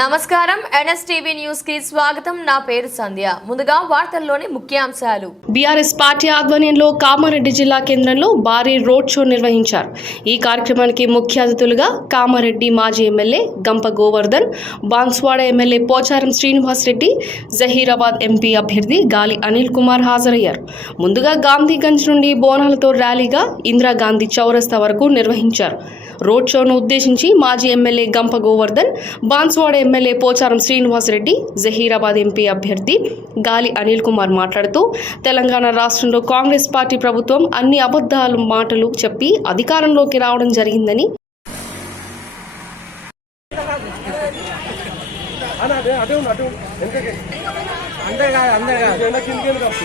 నమస్కారం. ఎన్ఎస్టీవీ న్యూస్కి స్వాగతం. నా పేరు సంధ్య. ముందుగా వార్తల్లోని ముఖ్యాంశాలు. బీఆర్ఎస్ పార్టీ ఆధ్వర్యంలో కామారెడ్డి జిల్లా కేంద్రంలో భారీ రోడ్ షో నిర్వహించారు. ఈ కార్యక్రమానికి ముఖ్య అతిథులుగా కామారెడ్డి మాజీ MLA Gampa Govardhan Banswada MLA Pocharam Srinivas Reddy Zaheerabad MP అభ్యర్థి గాలి అనిల్ కుమార్ హాజరయ్యారు. ముందుగా గాంధీగంజ్ నుండి బోనాలతో ర్యాలీగా ఇందిరాగాంధీ చౌరస్తా వరకు నిర్వహించారు. రోడ్ షోను ఉద్దేశించి మాజీ MLA Gampa Govardhan Banswada MLA Pocharam Srinivas Reddy Zaheerabad MP అభ్యర్థి గాలి అనిల్ కుమార్ మాట్లాడుతూ తెలంగాణ రాష్ట్రంలో కాంగ్రెస్ పార్టీ ప్రభుత్వం అన్ని అబద్ధాలు మాటలు చెప్పి అధికారంలోకి రావడం జరిగిందని అటే ఉంది అటు వెనకకి అంతే కాదు అంతే కాదు జెండా కిందకి వెళ్ళి కాపు.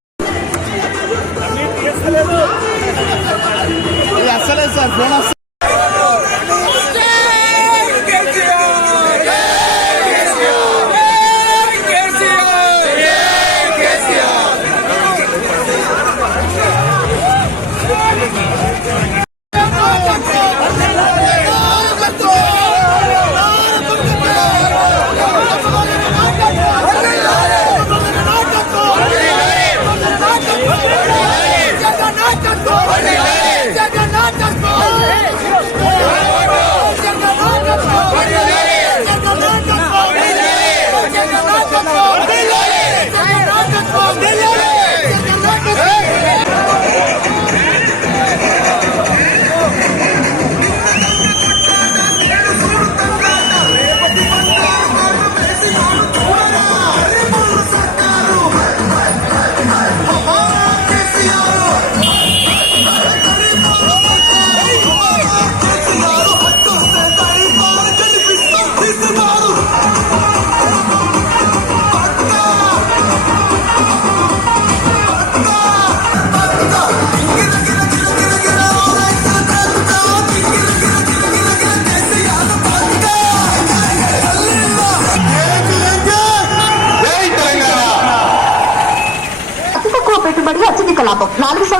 అతి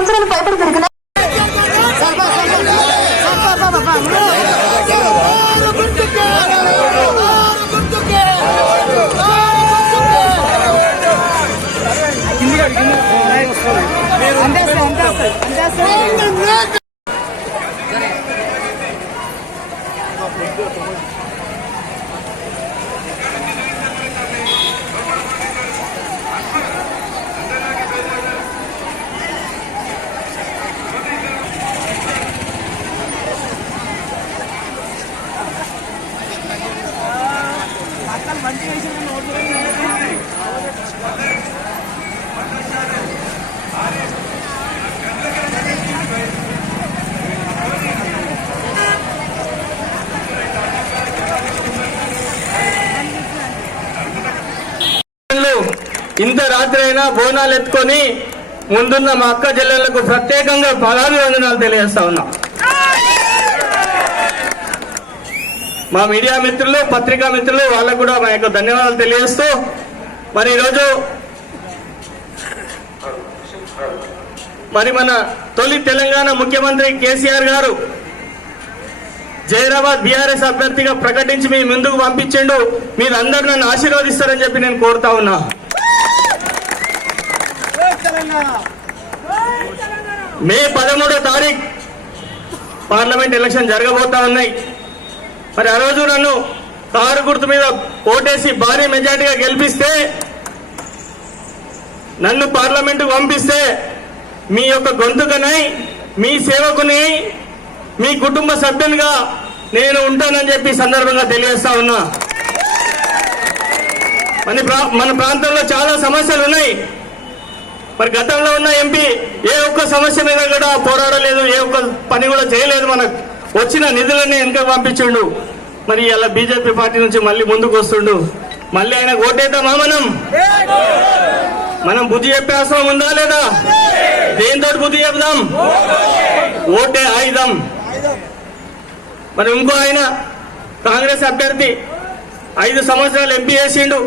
సంవత్సరాలు పైబడి పెరిగిన వాళ్ళు ఇంత రాత్రి అయినా బోనాలు ఎత్తుకొని ముందున్న మా అక్క చెల్లెళ్ళకు ప్రత్యేకంగా పదాభివందనాలు తెలియజేస్తా ఉన్నాం. మా మీడియా మిత్రులు పత్రికా మిత్రులు వాళ్ళకు కూడా మా యొక్క ధన్యవాదాలు తెలియజేస్తూ మరి ఈరోజు మరి మన తొలి తెలంగాణ ముఖ్యమంత్రి కేసీఆర్ గారు జైరాబాద్ బీఆర్ఎస్ అభ్యర్థిగా ప్రకటించి మీ ముందుకు పంపించిండు. మీరందరూ నన్ను ఆశీర్వదిస్తారని చెప్పి నేను కోరుతా ఉన్నా. మే పదమూడో తారీఖు పార్లమెంట్ ఎలక్షన్ జరగబోతా ఉన్నాయి. మరి ఆ రోజు నన్ను కారు గుర్తు మీద ఓటేసి భారీ మెజార్టీగా గెలిపిస్తే నన్ను పార్లమెంటు పంపిస్తే మీ యొక్క గొంతుకనై మీ సేవకుని మీ కుటుంబ సభ్యునిగా నేను ఉంటానని చెప్పి సందర్భంగా తెలియజేస్తా ఉన్నా. మన ప్రా- మన ప్రాంతంలో చాలా సమస్యలు ఉన్నాయి. మరి గతంలో ఉన్న ఎంపీ ఏ ఒక్క సమస్య మీద కూడా పోరాడలేదు ఏ ఒక్క పని కూడా చేయలేదు మనకు. వచ్చిన నిధులన్నీ వెనుక పంపించిండు. మరి ఇలా బీజేపీ పార్టీ నుంచి మళ్ళీ ముందుకు వస్తుండు. మళ్ళీ ఆయన ఓటేద్దామా మనం మనం బుద్ధి చెప్పే అవసరం ఉందా లేదా? దేంతో బుద్ధి చెప్దాం? ఓటే ఆయుధం. మరి ఇంకో ఆయన కాంగ్రెస్ అభ్యర్థి ఐదు సంవత్సరాలు ఎంపీ చేసిండు.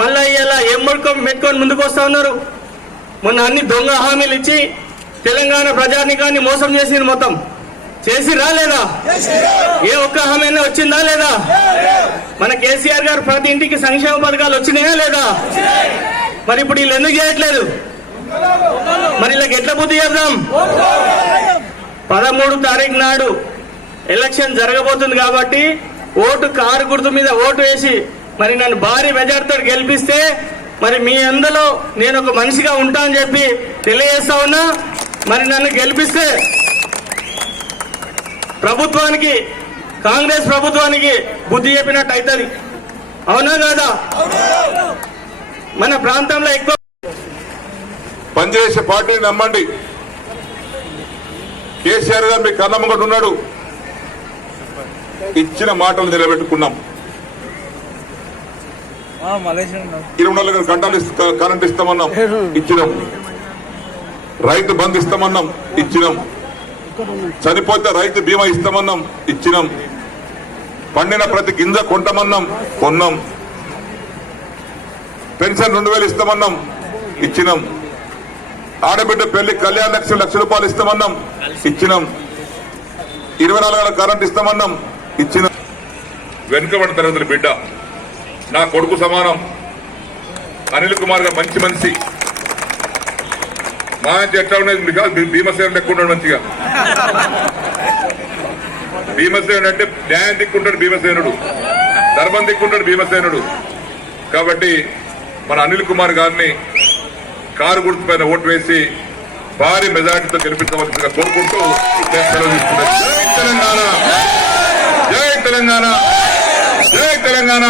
మళ్ళా ఇలా ఏం ముడుకొని పెట్టుకొని ముందుకు వస్తా ఉన్నారు. మొన్న అన్ని దొంగ హామీలు ఇచ్చి తెలంగాణ ప్రజానికాన్ని మోసం చేసింది మొత్తం. చేసిరా లేదా? ఏ ఒక్క హామీ వచ్చిందా లేదా? మన కేసీఆర్ గారు ప్రతి ఇంటికి సంక్షేమ పథకాలు వచ్చినాయా లేదా? మరి ఇప్పుడు వీళ్ళు ఎందుకు చేయట్లేదు? మరి వీళ్ళకి ఎట్లా బుద్ధి చేద్దాం పదమూడు తారీఖు నాడు ఎలక్షన్ జరగబోతుంది కాబట్టి ఓటు కారు గుర్తు మీద ఓటు వేసి మరి నన్ను భారీ మెజార్టీతో గెలిపిస్తే మరి మీ అందులో నేను ఒక మనిషిగా ఉంటా అని చెప్పి తెలియజేస్తా ఉన్నా. మరి నన్ను గెలిపిస్తే ప్రభుత్వానికి కాంగ్రెస్ ప్రభుత్వానికి బుద్ధి చెప్పినట్టు అవుతుంది అవునా కాదా? మన ప్రాంతంలో ఎక్కువ పనిచేసే పార్టీని నమ్మండి. కేసీఆర్ గారు మీ కన్నమ్మగడు ఉన్నాడు. ఇచ్చిన మాటలు నిలబెట్టుకున్నాం. ఇరవై నాలుగు గంటలు ఇస్త- కరెంట్ ఇస్తామన్నాం. ఇచ్చినాం. రైతు బంద్ ఇస్తామన్నాం. ఇచ్చినాం. చనిపోతే రైతు బీమా ఇస్తామన్నాం ఇచ్చినాం. పండిన ప్రతి గింజ కొంటమన్నాం కొన్నాం. పెన్షన్ రెండు వేలు ఇస్తామన్నాం ఇచ్చినాం. ఆడబిడ్డ పెళ్ళి కళ్యాణ లక్ష లక్ష రూపాయలు ఇస్తామన్నాం ఇచ్చినాం. ఇరవై నాలుగు గంటల కరెంట్ ఇస్తామన్నాం ఇచ్చిన. వెనుకబడి తరగతుల బిడ్డ నా కొడుకు సమానం. అనిల్ కుమార్ గారు మంచి మనిషి. మా నుంచి ఎట్లా ఉండేది మీకు కాదు, ఎక్కువ మంచిగా. భీమసేనుడు అంటే న్యాయం దిక్కుంటాడు భీమసేనుడు. ధర్మం దిక్కుంటాడు భీమసేనుడు. కాబట్టి మన అనిల్ కుమార్ గారిని కారు గుర్తు పైన ఓటు వేసి భారీ మెజార్టీతో గెలిపించవలసిందిగా కోరుకుంటూ జై తెలంగాణ! జై తెలంగాణ! జై తెలంగాణ!